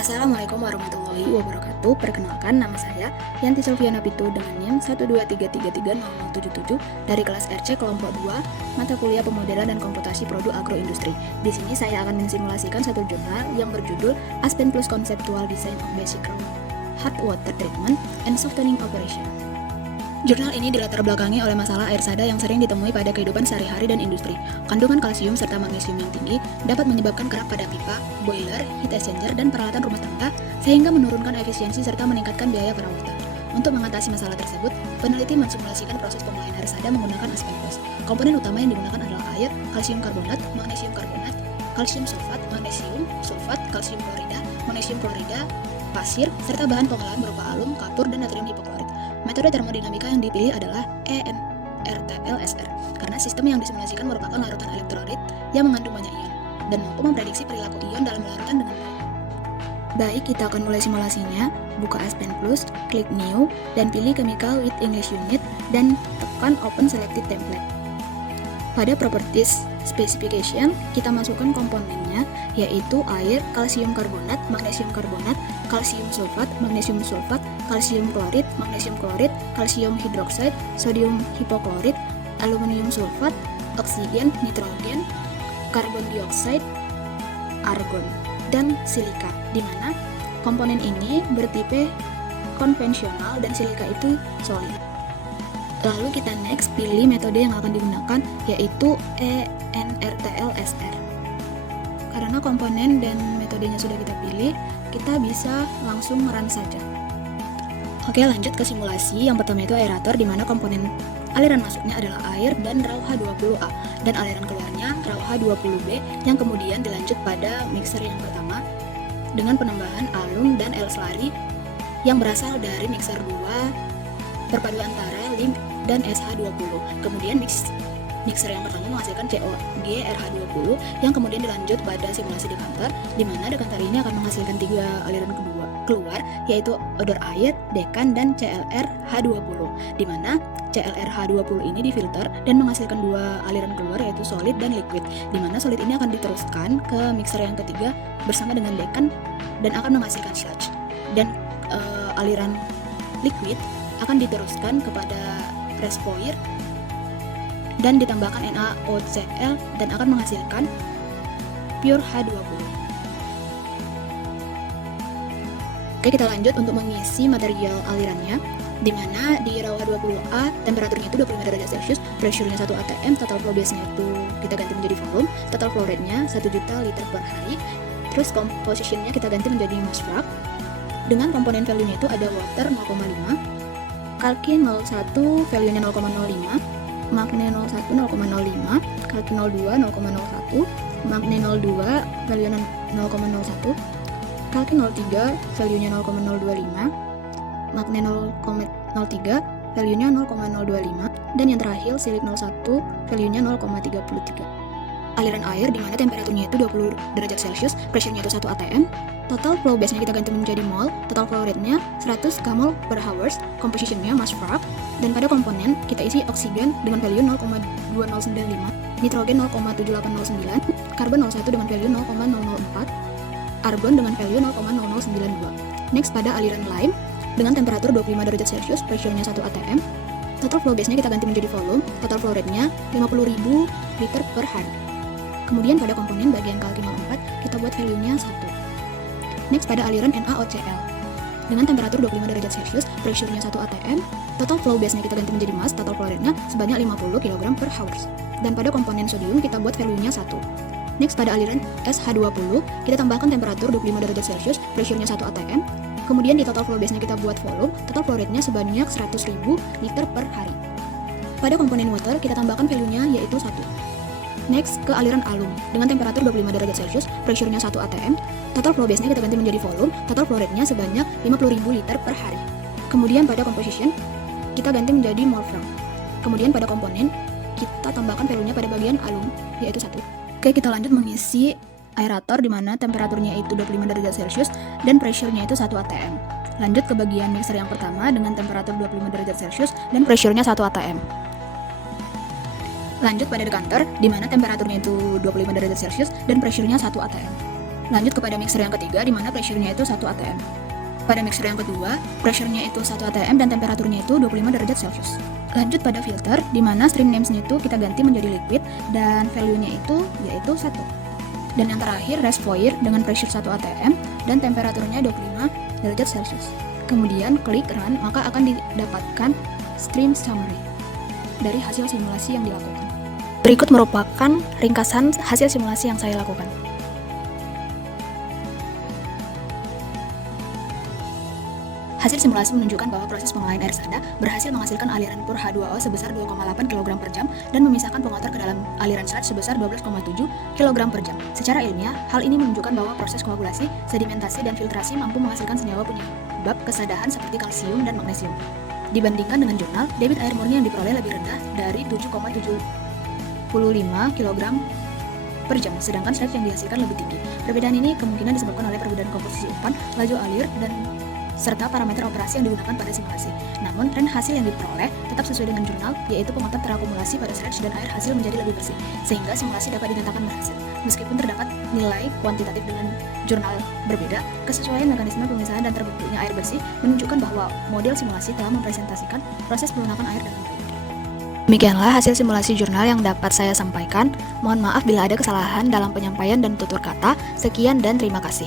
Assalamualaikum warahmatullahi wabarakatuh. Perkenalkan, nama saya Yanti Selviana Pitu dengan NIM 123330077 dari kelas RC kelompok 2, mata kuliah Pemodelan dan Komputasi Produk Agroindustri. Di sini saya akan mensimulasikan satu jurnal yang berjudul Aspen Plus Conceptual Design of Basic Hard Water Treatment and Softening Operation. Jurnal ini dilatar belakangi oleh masalah air sada yang sering ditemui pada kehidupan sehari-hari dan industri. Kandungan kalsium serta magnesium yang tinggi dapat menyebabkan kerak pada pipa, boiler, heat exchanger, dan peralatan rumah tangga, sehingga menurunkan efisiensi serta meningkatkan biaya perawatan. Untuk mengatasi masalah tersebut, peneliti mensimulasikan proses pemulayan air sada menggunakan Aspen Plus. Komponen utama yang digunakan adalah air, kalsium karbonat, magnesium karbonat, kalsium sulfat, magnesium sulfat, kalsium klorida, pasir, serta bahan pengolahan berupa alum, kapur, dan natrium hipoklorit. Metode termodinamika yang dipilih adalah ENRTL-SR karena sistem yang disimulasikan merupakan larutan elektrolit yang mengandung banyak ion dan mampu memprediksi perilaku ion dalam larutan dengan baik. Baik, kita akan mulai simulasinya. Buka Aspen Plus, klik New, dan pilih Chemical with English Unit dan tekan Open Selected Template. Pada Properties Specification, kita masukkan komponennya, yaitu air, kalsium karbonat, kalsium sulfat, kalsium klorid, kalsium hidroksida, sodium hipoklorit, aluminium sulfat, oksigen, nitrogen, karbon dioksida, argon, dan silika, di mana komponen ini bertipe konvensional dan silika itu solid. Lalu kita next pilih metode yang akan digunakan, yaitu ENRTL-SR. Karena komponen dan metodenya sudah kita pilih, kita bisa langsung run saja. Oke, lanjut ke simulasi. Yang pertama itu aerator, di mana komponen aliran masuknya adalah air dan rauh H20A, dan aliran keluarnya rauh H20B, yang kemudian dilanjut pada mixer yang pertama dengan penambahan alum dan L-slurry yang berasal dari mixer 2 perpaduan antara LIM dan SH20. Kemudian mixer yang pertama menghasilkan COG RH20 yang kemudian dilanjut pada simulasi dekanter, di mana dekanter ini akan menghasilkan 3 aliran keluar, yaitu odor air, dekan, dan CLR H20, di mana CLR H20 ini difilter dan menghasilkan 2 aliran keluar, yaitu solid dan liquid, di mana solid ini akan diteruskan ke mixer yang ketiga bersama dengan dekan dan akan menghasilkan sludge, dan aliran liquid akan diteruskan kepada reservoir dan ditambahkan NaOCl dan akan menghasilkan pure H20. Oke, kita lanjut untuk mengisi material alirannya, di mana di rauh H20A temperaturnya itu 25 derajat Celcius, pressure-nya 1 atm, total flow gas-nya itu kita ganti menjadi volume, total flow rate-nya 1 juta liter per hari, terus composition-nya kita ganti menjadi mass flux, dengan komponen value-nya itu ada water 0,5, kalki 01 value-nya 0,05, magne 01 0,05, kalki 02 0,01, magne 02 value-nya 0,01, kalki 03 value-nya 0,025, magne 0,03 value-nya 0,025, dan yang terakhir silik 01 value-nya 0,33. Aliran air di mana temperaturnya itu 20 derajat Celcius, pressure-nya itu 1 atm, total flow gas-nya kita ganti menjadi mol, total flow rate-nya 100 kmol per hours, composition-nya mass flux, dan pada komponen kita isi oksigen dengan value 0,2095, nitrogen 0,7809, karbon 01 dengan value 0,004, argon dengan value 0,0092. Next pada aliran lime dengan temperatur 25 derajat Celcius, pressure-nya 1 atm, total flow gas-nya kita ganti menjadi volume, total flow rate-nya 50.000 liter per hari. Kemudian pada komponen bagian kalki 04 kita buat value-nya 1. Next pada aliran NaOCl dengan temperatur 25 derajat Celcius, pressure-nya 1 atm, total flow gas-nya kita ganti menjadi mass, total flow rate-nya sebanyak 50 kg per hours. Dan pada komponen sodium kita buat value-nya 1. Next pada aliran SH20 kita tambahkan temperatur 25 derajat Celcius, pressure-nya 1 atm, kemudian di total flow gas-nya kita buat volume, total flow rate-nya sebanyak 100.000 liter per hari. Pada komponen water kita tambahkan value-nya yaitu 1. Next ke aliran alum dengan temperatur 25 derajat Celcius, pressure-nya 1 atm, total flow gas-nya kita ganti menjadi volume, total flow rate-nya sebanyak 50.000 liter per hari. Kemudian pada composition kita ganti menjadi mol flux. Kemudian pada komponen kita tambahkan value-nya pada bagian alum yaitu 1. Oke, kita lanjut mengisi aerator di mana temperaturnya itu 25 derajat Celcius dan pressure-nya itu 1 atm. Lanjut ke bagian mixer yang pertama dengan temperatur 25 derajat Celcius dan pressure-nya 1 atm. Lanjut pada dekanter, di mana temperaturnya itu 25 derajat Celcius dan pressure-nya 1 atm. Lanjut kepada mixer yang ketiga, di mana pressure-nya itu 1 atm. Pada mixer yang kedua, pressure-nya itu 1 atm dan temperaturnya itu 25 derajat Celcius. Lanjut pada filter, di mana stream names-nya itu kita ganti menjadi liquid dan value-nya itu yaitu 1. Dan yang terakhir, reservoir dengan pressure 1 atm dan temperaturnya 25 derajat Celcius. Kemudian klik run, maka akan didapatkan stream summary dari hasil simulasi yang dilakukan. Berikut merupakan ringkasan hasil simulasi yang saya lakukan. Hasil simulasi menunjukkan bahwa proses pengolahan air sada berhasil menghasilkan aliran pur H2O sebesar 2,8 kg per jam dan memisahkan pengotor ke dalam aliran sludge sebesar 12,7 kg per jam. Secara ilmiah, hal ini menunjukkan bahwa proses koagulasi, sedimentasi, dan filtrasi mampu menghasilkan senyawa penyebab kesadahan seperti kalsium dan magnesium. Dibandingkan dengan jurnal, debit air murni yang diperoleh lebih rendah dari 7,75 kg per jam, sedangkan sludge yang dihasilkan lebih tinggi. Perbedaan ini kemungkinan disebabkan oleh perbedaan komposisi umpan, laju alir, dan serta parameter operasi yang digunakan pada simulasi. Namun, tren hasil yang diperoleh tetap sesuai dengan jurnal, yaitu pengotor terakumulasi pada sludge dan air hasil menjadi lebih bersih, sehingga simulasi dapat dinyatakan berhasil. Meskipun terdapat nilai kuantitatif dengan jurnal berbeda, kesesuaian mekanisme pemisahan dan terbentuknya air bersih menunjukkan bahwa model simulasi telah mempresentasikan proses pelunakan air dengan baik. Demikianlah hasil simulasi jurnal yang dapat saya sampaikan. Mohon maaf bila ada kesalahan dalam penyampaian dan tutur kata. Sekian dan terima kasih.